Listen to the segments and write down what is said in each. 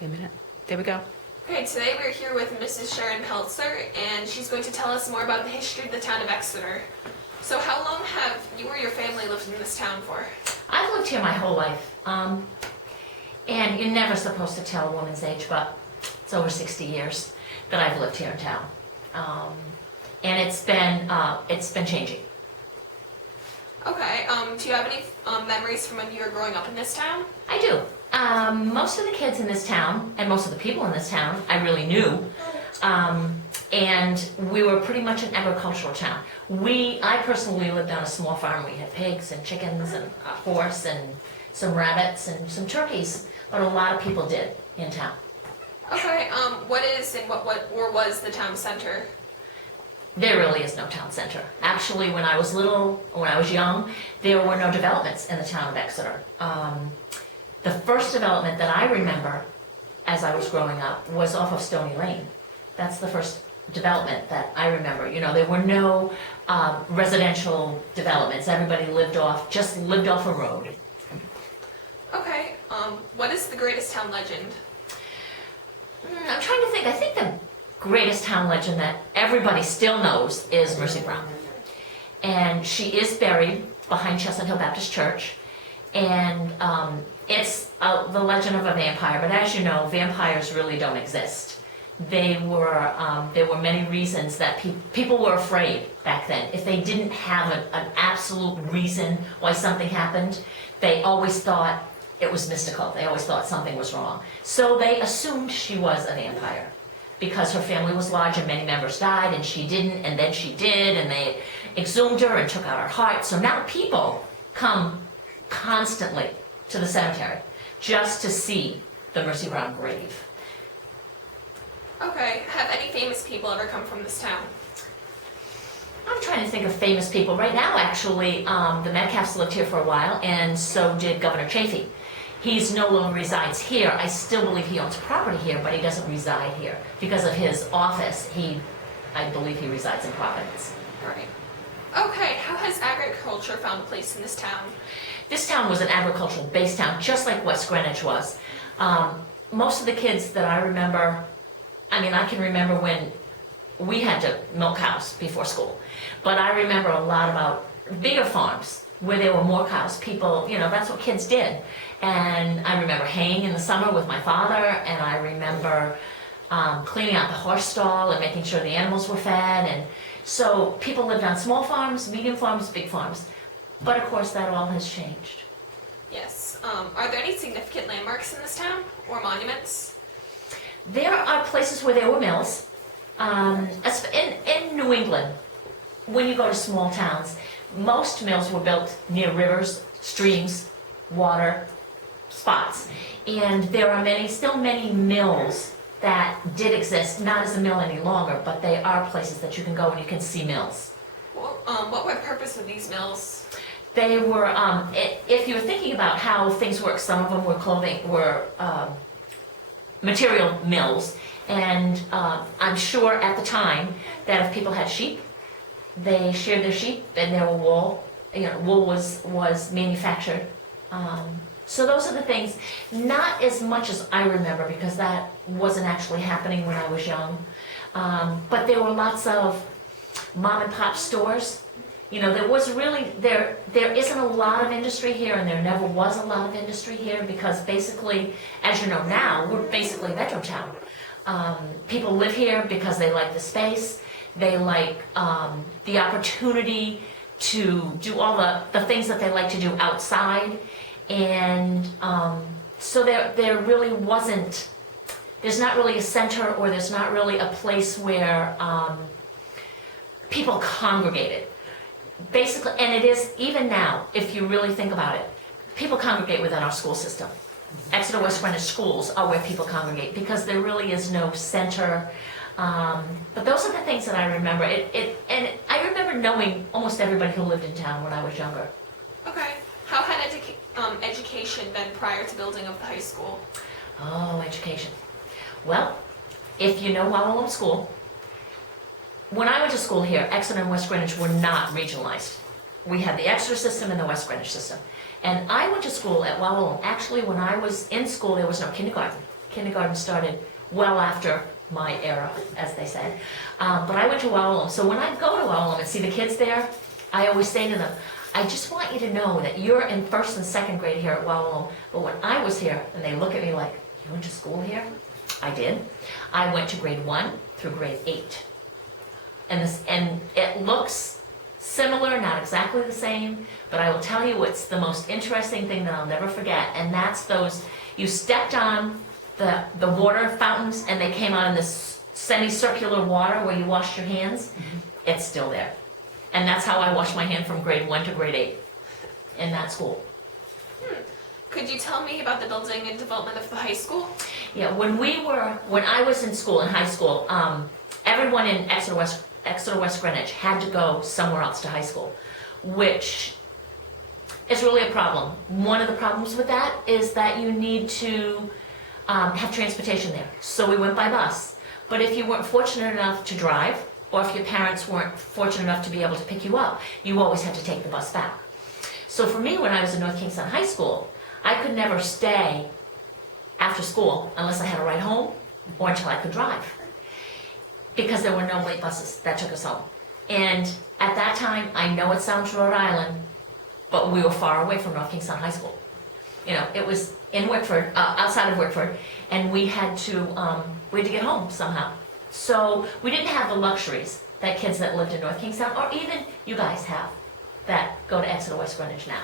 Wait a minute. There we go. Okay, today we're here with Mrs. Sharon Pelser, and she's going to tell us more about the history of the town of Exeter. So how long have you or your family lived in this town for? I've lived here my whole life, and you're never supposed to tell a woman's age, but it's over 60 years that I've lived here in town, and it's been changing. Okay, do you have any memories from when you were growing up in this town? I do. Most of the kids in this town, and most of the people in this town, I really knew, and we were pretty much an agricultural town. I personally lived on a small farm. We had pigs and chickens and a horse and some rabbits and some turkeys, but a lot of people did in town. Okay, what is and what was the town center? There really is no town center. Actually, when I was young, there were no developments in the town of Exeter. The first development that I remember as I was growing up was off of Stony Lane. That's the first development that I remember. You know, there were no residential developments. Everybody just lived off a road. Okay, what is the greatest town legend? I'm trying to think. I think the greatest town legend that everybody still knows is Mercy Brown. And she is buried behind Chestnut Hill Baptist Church. And it's the legend of a vampire, but as you know, vampires really don't exist. There were many reasons that people were afraid back then. If they didn't have an absolute reason why something happened, they always thought it was mystical. They always thought something was wrong. So they assumed she was a vampire because her family was large and many members died and she didn't, and then she did, and they exhumed her and took out her heart. So now people come constantly to the cemetery just to see the Mercy Brown grave. Okay, have any famous people ever come from this town? I'm trying to think of famous people. Right now, actually, the Metcalfs lived here for a while, and so did Governor Chafee. He's no longer resides here. I still believe he owns property here, but he doesn't reside here. Because of his office, I believe he resides in Providence. Right. Okay, how has agriculture found a place in this town? This town was an agricultural-based town, just like West Greenwich was. Most of the kids that I remember, I can remember when we had to milk cows before school. But I remember a lot about bigger farms where there were more cows. People, that's what kids did. And I remember haying in the summer with my father, and I remember cleaning out the horse stall and making sure the animals were fed. And so people lived on small farms, medium farms, big farms. But of course, that all has changed. Yes. Are there any significant landmarks in this town or monuments? There are places where there were mills. In New England, when you go to small towns, most mills were built near rivers, streams, water, spots. And there are still many mills that did exist, not as a mill any longer, but they are places that you can go and you can see mills. Well, what were the purpose of these mills? They were, if you were thinking about how things work, some of them were material mills, and I'm sure at the time that if people had sheep, they sheared their sheep, and there were wool. Wool was manufactured. So those are the things. Not as much as I remember because that wasn't actually happening when I was young. But there were lots of mom and pop stores. There isn't a lot of industry here, and there never was a lot of industry here because basically, as you know now, we're basically metro town. People live here because they like the space, they like the opportunity to do all the things that they like to do outside, and so there really wasn't, there's not really a center, or there's not really a place where people congregated. Basically, and it is, even now, if you really think about it, people congregate within our school system. Exeter West Greenwich schools are where people congregate because there really is no center. But those are the things that I remember. And I remember knowing almost everybody who lived in town when I was younger. Okay. How had education been prior to building of the high school? Oh, education. Well, if you know Wawalum School, when I went to school here, Exeter and West Greenwich were not regionalized. We had the Exeter system and the West Greenwich system. And I went to school at Wawalum. Actually, when I was in school, there was no kindergarten. Kindergarten started well after my era, as they said. But I went to Wowellum, so when I go to Wowellum and see the kids there, I always say to them, I just want you to know that you're in first and second grade here at Wowellum, but when I was here, and they look at me like, you went to school here? I did. I went to grade 1 through grade 8. And it looks similar, not exactly the same, but I will tell you it's the most interesting thing that I'll never forget, and that's those, you stepped on the water fountains and they came out in this semicircular water where you washed your hands. It's still there. And that's how I washed my hand from grade 1 to grade 8 in that school. Could you tell me about the building and development of the high school? Yeah, when I was in school, in high school, everyone in Exeter West Greenwich had to go somewhere else to high school, which is really a problem. One of the problems with that is that you need to have transportation there. So we went by bus. But if you weren't fortunate enough to drive, or if your parents weren't fortunate enough to be able to pick you up, you always had to take the bus back. So for me, when I was in North Kingstown High School, I could never stay after school unless I had a ride home or until I could drive, because there were no late buses that took us home. And at that time, I know it sounds Rhode Island, but we were far away from North Kingstown High School. You know, it was in Wickford, outside of Wickford, and we had to get home somehow. So we didn't have the luxuries that kids that lived in North Kingstown, or even you guys have, that go to Exeter West Greenwich now.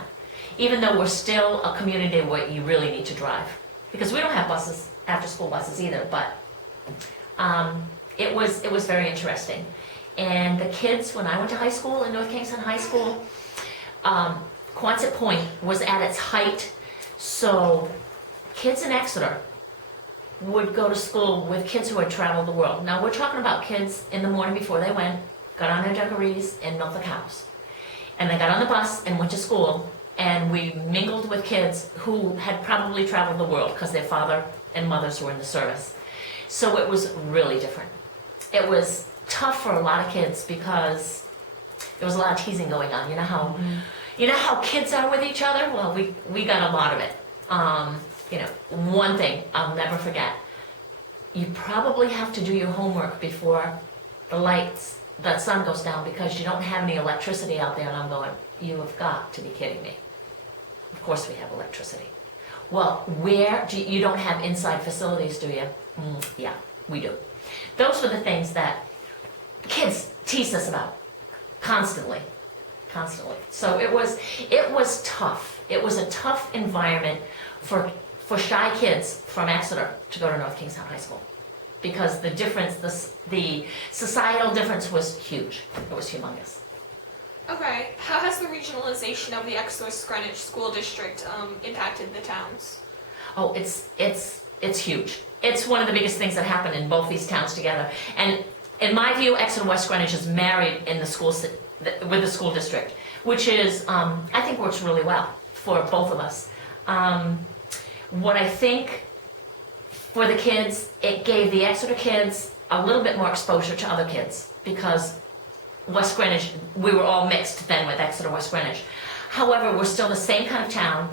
Even though we're still a community where you really need to drive. Because we don't have buses, after school buses either, but it was very interesting. And the kids, when I went to high school, in North Kingstown High School, Quonset Point was at its height, so kids in Exeter would go to school with kids who had traveled the world. Now, we're talking about kids in the morning before they went, got on their dungarees and milked the cows. And they got on the bus and went to school, and we mingled with kids who had probably traveled the world because their father and mothers were in the service. So it was really different. It was tough for a lot of kids because there was a lot of teasing going on. You know how kids are with each other? Well, we got a lot of it. You know, one thing I'll never forget, you probably have to do your homework before the sun goes down because you don't have any electricity out there. And I'm going, you have got to be kidding me. Of course we have electricity. Well, you don't have inside facilities, do you? Yeah, we do. Those were the things that kids tease us about constantly. So it was tough. It was a tough environment for shy kids from Exeter to go to North Kingstown High School, because the difference, the societal difference was huge. It was humongous. Okay, how has the regionalization of the Exeter Greenwich School District impacted the towns? Oh, it's huge. It's one of the biggest things that happened in both these towns together. And in my view, Exeter West Greenwich is married in the school with the school district, which is I think works really well for both of us. What I think for the kids, it gave the Exeter kids a little bit more exposure to other kids, because West Greenwich, we were all mixed then with Exeter West Greenwich. However, we're still the same kind of town,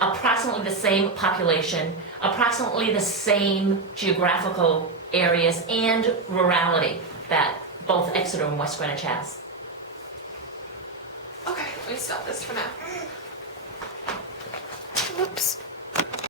approximately the same population, approximately the same geographical areas and rurality that both Exeter and West Greenwich has. Okay, let me stop this for now. Whoops.